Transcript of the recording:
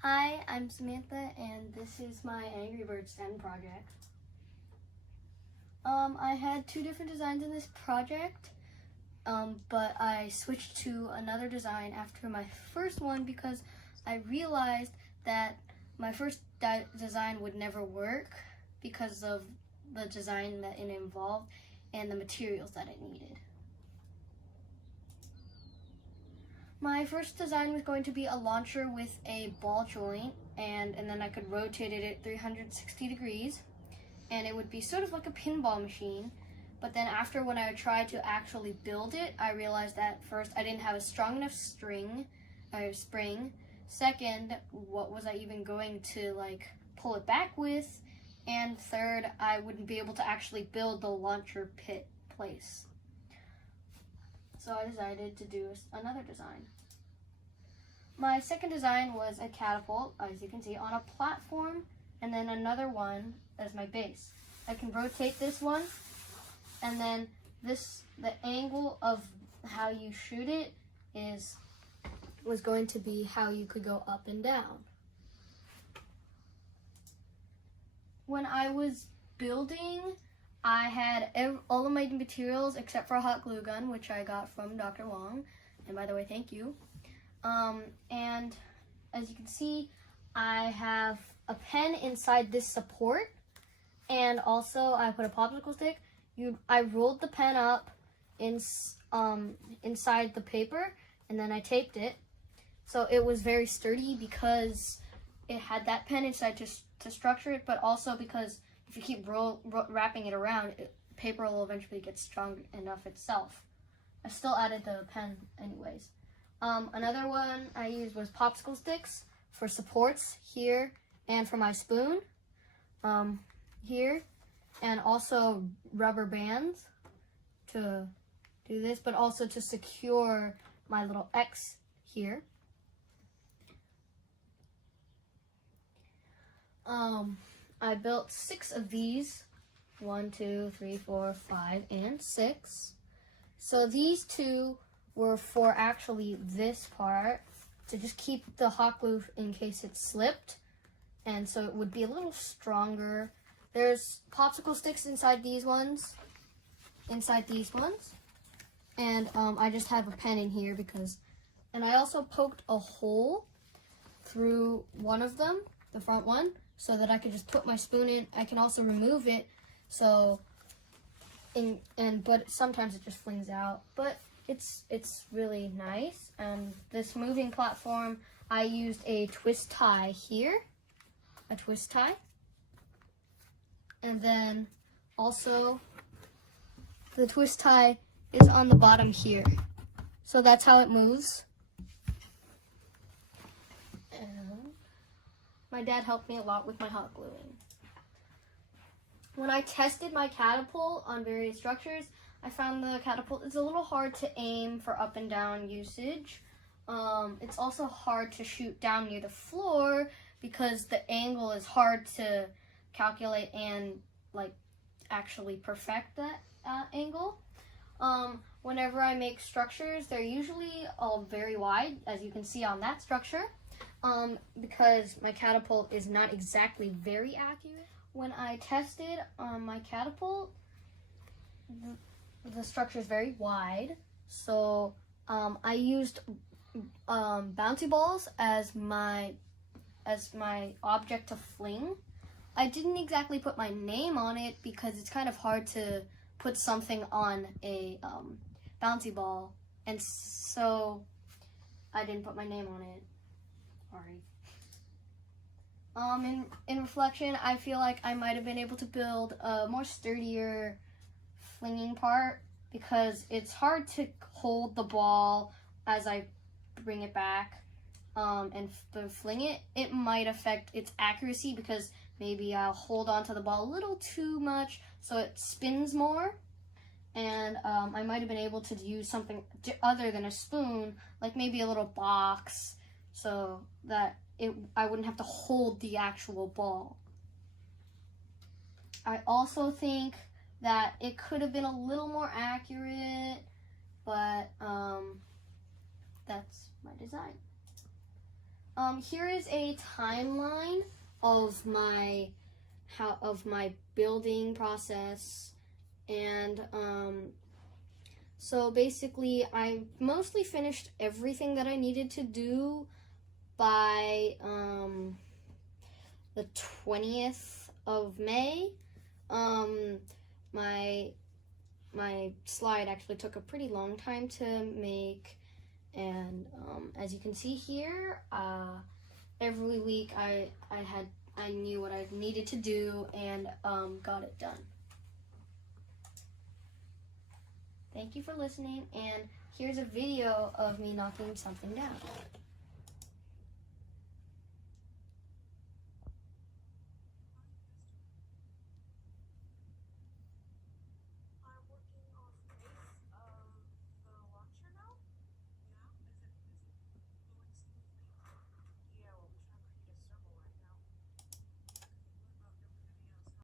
Hi, I'm Samantha, and this is my Angry Birds 10 project. I had two different designs in this project, but I switched to another design after my first one because I realized that my first design would never work because of the design that it involved and the materials that it needed. My first design was going to be a launcher with a ball joint, and then I could rotate it at 360 degrees, and it would be sort of like a pinball machine. But then after when I tried to actually build it, I realized that first, I didn't have a strong enough spring. Second, what was I even going to pull it back with? And third, I wouldn't be able to actually build the launcher pit place. So I decided to do another design. My second design was a catapult, as you can see, on a platform, and then another one as my base. I can rotate this one, and then the angle of how you shoot it was going to be how you could go up and down. When I was building, I had all of my materials except for a hot glue gun, which I got from Dr. Wong. And by the way, thank you. And as you can see, I have a pen inside this support. And also I put a popsicle stick. I rolled the pen up inside the paper, and then I taped it. So it was very sturdy because it had that pen inside to structure it, but also because if you keep wrapping it around, paper will eventually get strong enough itself. I still added the pen anyways. Another one I used was popsicle sticks for supports here and for my spoon here, and also rubber bands to do this, but also to secure my little X here. I built 6 of these. 1, 2, 3, 4, 5, and 6. So these 2 were for actually this part, to just keep the hot glue in case it slipped, and so it would be a little stronger. There's popsicle sticks inside these ones, and I just have a pen in here and I also poked a hole through one of them, the front one, so that I could just put my spoon in. I can also remove it, but sometimes it just flings out. But it's really nice. And this moving platform, I used a twist tie here, and then also the twist tie is on the bottom here. So that's how it moves. And my dad helped me a lot with my hot gluing. When I tested my catapult on various structures, I found the catapult is a little hard to aim for up and down usage. It's also hard to shoot down near the floor because the angle is hard to calculate and actually perfect that angle. Whenever I make structures, they're usually all very wide, as you can see on that structure, because my catapult is not exactly very accurate. When I tested my catapult, the structure is very wide, so I used bouncy balls as my object to fling. I didn't exactly put my name on it because it's kind of hard to put something on a bouncy ball, and so I didn't put my name on it. Sorry. In reflection, I feel like I might have been able to build a more sturdier flinging part because it's hard to hold the ball as I bring it back and fling it. It might affect its accuracy because maybe I'll hold onto the ball a little too much so it spins more, and I might have been able to use something other than a spoon, like maybe a little box, so that I wouldn't have to hold the actual ball. I also think that it could have been a little more accurate, but that's my design. Here is a timeline of my building process, and so basically I mostly finished everything that I needed to do by the 20th of May. My slide actually took a pretty long time to make, and as you can see here, every week I knew what I needed to do and got it done. Thank you for listening, and here's a video of me knocking something down.